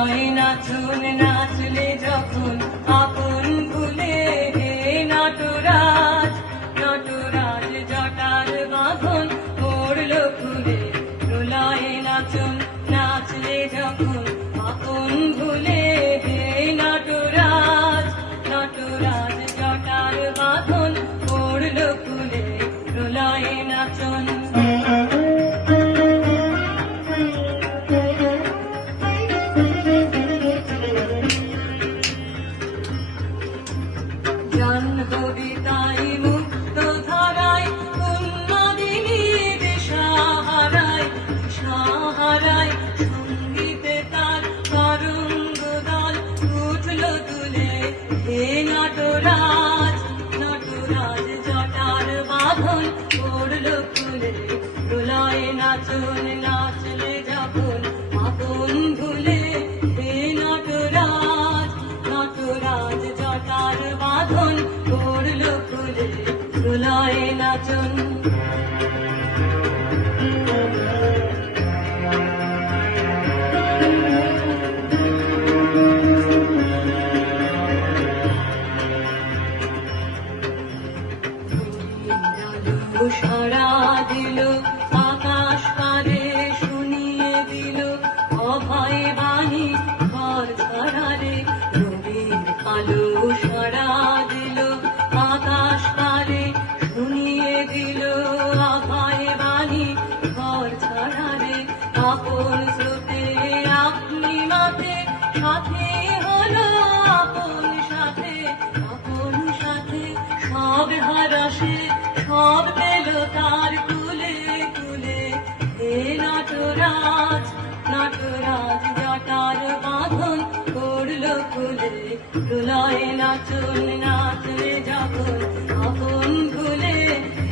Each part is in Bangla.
দোলায় নাচুন নাচলে যখন আপন ভুলে হে নটরাজ নটরাজ জটার বাঁধন পড়ল খুলে দোলায় নাচুন নাচলে যখন আপন ভুলে হে নটরাজ নটরাজ জটার বাঁধন পড়ল খুলে দোলায় নাচুন কবিতায় মুক্ত ধারায় উন্মাদিনী দিশাহারায় দিশাহারায় সঙ্গীতে তার তরঙ্গ দল উঠল তুলে হে নটরাজ নটরাজ জটার বাঁধন পড়ল খুলে দোলায় নাচুন নাচলে যখন আপন ভুলে হে নটরাজ নটরাজ জটার বাঁধন পড়ল খুলে দোলায় নাচুন সারা দিল আকাশ পারে শুনিয়ে দিল অভয় বাণী ঘর ছাড়ারে রবির আলো সারা দিল আকাশ পারে শুনিয়ে দিল অভয় বাণী ঘর ছাড়ারে আপন স্রোতে আপনি মাতে সাথে হলো আপন সাথে সব হারাসে সব পেল তার কুলে কুলে হে নটরাজ নটরাজ জটার বাঁধন পড়ল খুলে দোলায় নাচুন নাচলে যখন আপন ভুলে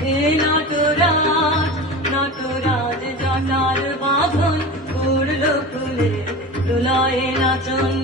হে নটরাজ নটরাজ জটার বাঁধন পড়ল খুলে দোলায় নাচুন